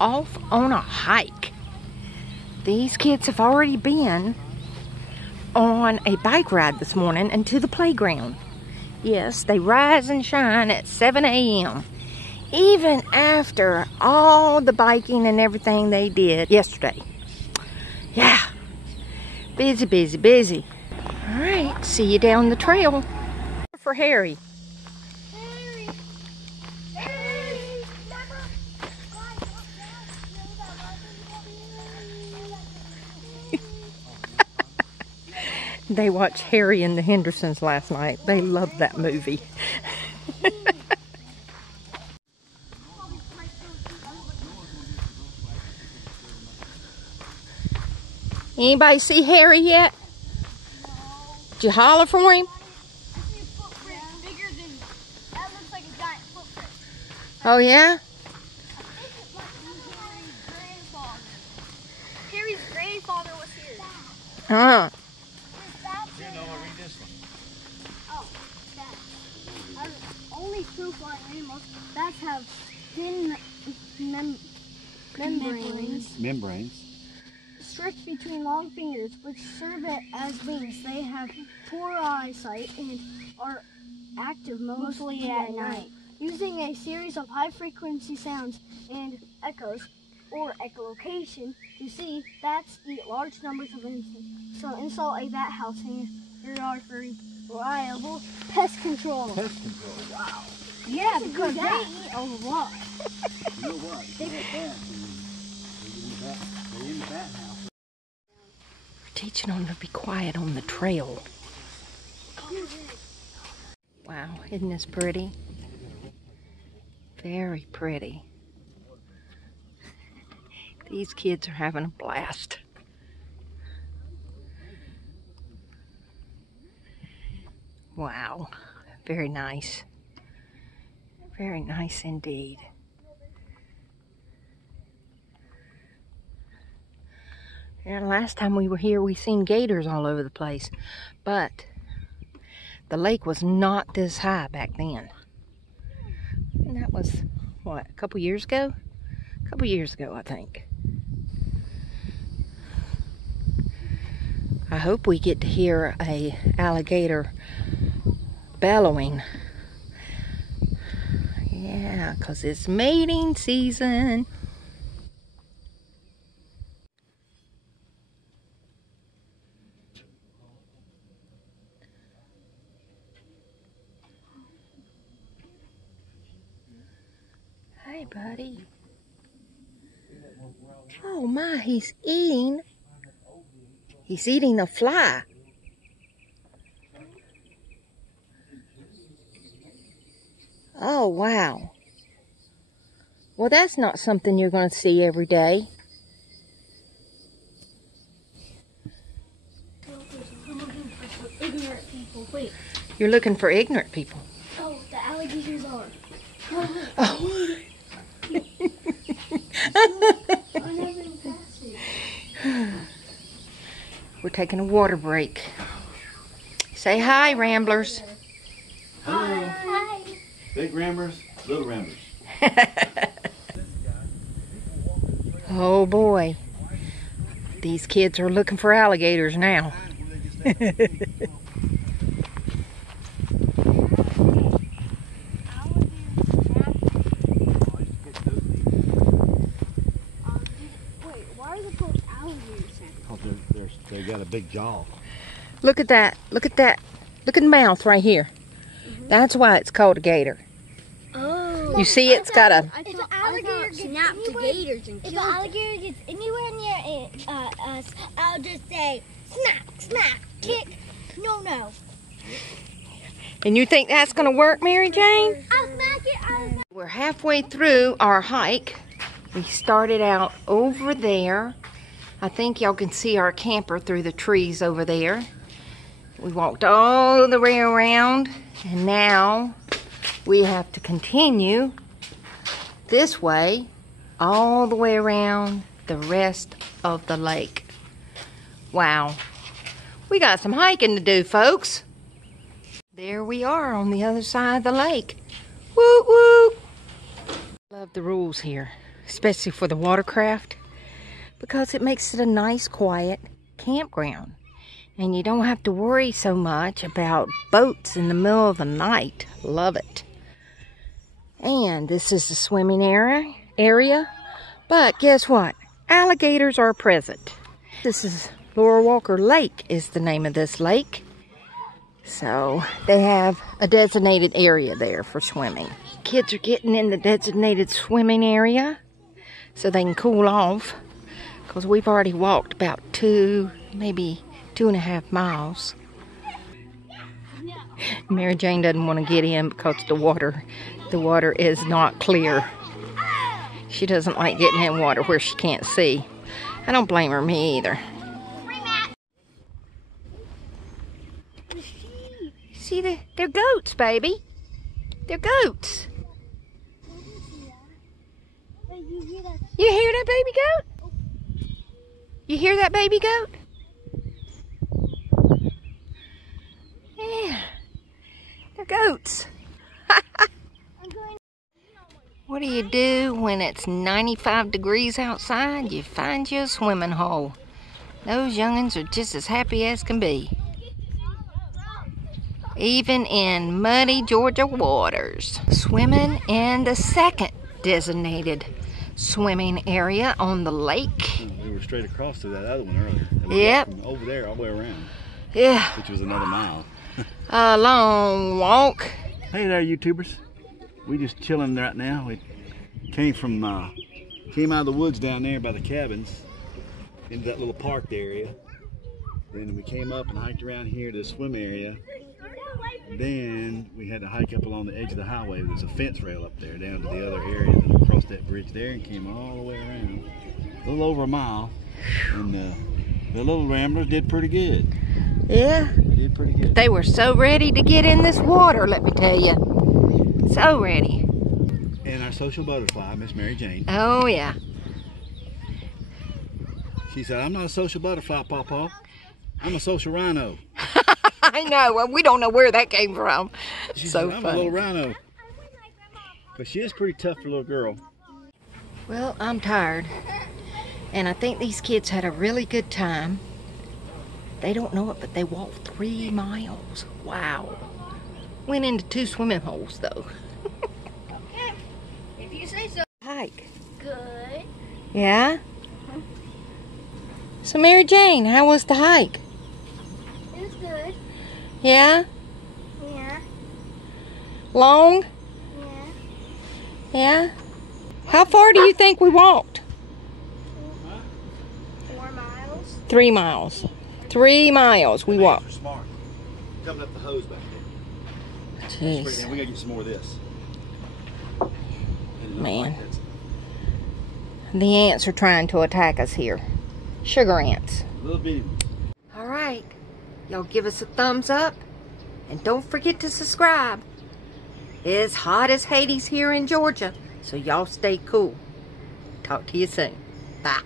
off on a hike. These kids have already been on a bike ride this morning and to the playground. Yes, they rise and shine at 7 a.m. even after all the biking and everything they did yesterday. Yeah, busy, busy, busy. All right, see you down the trail. For Harry. They watched Harry and the Hendersons last night. They loved that movie. Anybody see Harry yet? Did you holler for him? Oh yeah? Harry's grandfather was here. Huh. Only true flying animals that have thin membranes stretched between long fingers, which serve it as wings. They have poor eyesight and are active mostly at night, using a series of high-frequency sounds and echoes, or echolocation, to see bats eat large numbers of insects. So install a bat house in your yard for reliable pest control. Pest control, wow. Yeah, because they eat a lot. You know what? They get bats they're in the bat house. We're teaching them to be quiet on the trail. Wow, isn't this pretty? Very pretty. These kids are having a blast. Wow, very nice. Very nice indeed. And last time we were here, we seen gators all over the place, but the lake was not this high back then. And that was, what, a couple years ago? A couple years ago, I think. I hope we get to hear a alligator bellowing. Yeah, 'cause it's mating season. Hey, buddy. Oh my, he's eating a fly. Oh, wow. Well, that's not something you're going to see every day. I'm looking for ignorant people. Wait. You're looking for ignorant people. Oh, the alligators are. Oh. I never even passed it. We're taking a water break. Say hi, Ramblers. Hello. Hi. Big Ramblers, little Ramblers. Oh boy. These kids are looking for alligators now. They got a big jaw. Look at that. Look at that. Look at the mouth right here. That's why it's called a gator. Oh. You see it's got a... If an alligator gets anywhere near us, I'll just say, snap, snap, kick, no. And you think that's going to work, Mary Jane? I'll smack it, We're halfway through our hike. We started out over there. I think y'all can see our camper through the trees over there. We walked all the way around, and now we have to continue this way all the way around the rest of the lake. Wow. We got some hiking to do, folks. There we are on the other side of the lake. Woo woo. Love the rules here. especially for the watercraft, because it makes it a nice, quiet campground. And you don't have to worry so much about boats in the middle of the night. Love it. And this is the swimming area. But guess what? Alligators are present. This is Laura Walker Lake is the name of this lake. So they have a designated area there for swimming. Kids are getting in the designated swimming area so they can cool off, because we've already walked about maybe 2.5 miles. Mary Jane doesn't want to get in because the water is not clear. She doesn't like getting in water where she can't see. I don't blame her, me either. See, they're goats, baby. They're goats. You hear that baby goat? You hear that baby goat? Yeah, they're goats. What do you do when it's 95 degrees outside? You find you a swimming hole. Those youngins are just as happy as can be. Even in muddy Georgia waters. Swimming in the second designated swimming area on the lake. We were straight across to that other one earlier. Yep. From over there all the way around. Yeah. Which was another mile. A long walk. Hey there, YouTubers. We just chilling right now. We came out of the woods down there by the cabins into that little parked area. Then we came up and hiked around here to the swim area. Then we had to hike up along the edge of the highway. There's a fence rail up there down to the other area. Then we crossed that bridge there and came all the way around. A little over a mile. And the little Ramblers did pretty good. Yeah. They did pretty good. They were so ready to get in this water, let me tell you. So ready. And our social butterfly, Miss Mary Jane. Oh, yeah. She said, I'm not a social butterfly, Pawpaw. I'm a social rhino. I know. Well, we don't know where that came from. She So said, I'm funny. a little rhino. But she is pretty tough for a little girl. Well, I'm tired. And I think these kids had a really good time. They don't know it, but they walked 3 miles. Wow. Went into 2 swimming holes, though. Okay, if you say so. Hike. Good. Yeah? So, Mary Jane, how was the hike? It was good. Yeah? Yeah. Long? Yeah. Yeah? How far do you think we walked? 4 miles. 3 miles. 3 miles we walked. Smart. Coming up the hose back there. Jeez. We gotta get some more of this. Man. The ants are trying to attack us here. Sugar ants. A little bitty. All right. Y'all give us a thumbs up. And don't forget to subscribe. It's hot as Hades here in Georgia. So y'all stay cool. Talk to you soon. Bye.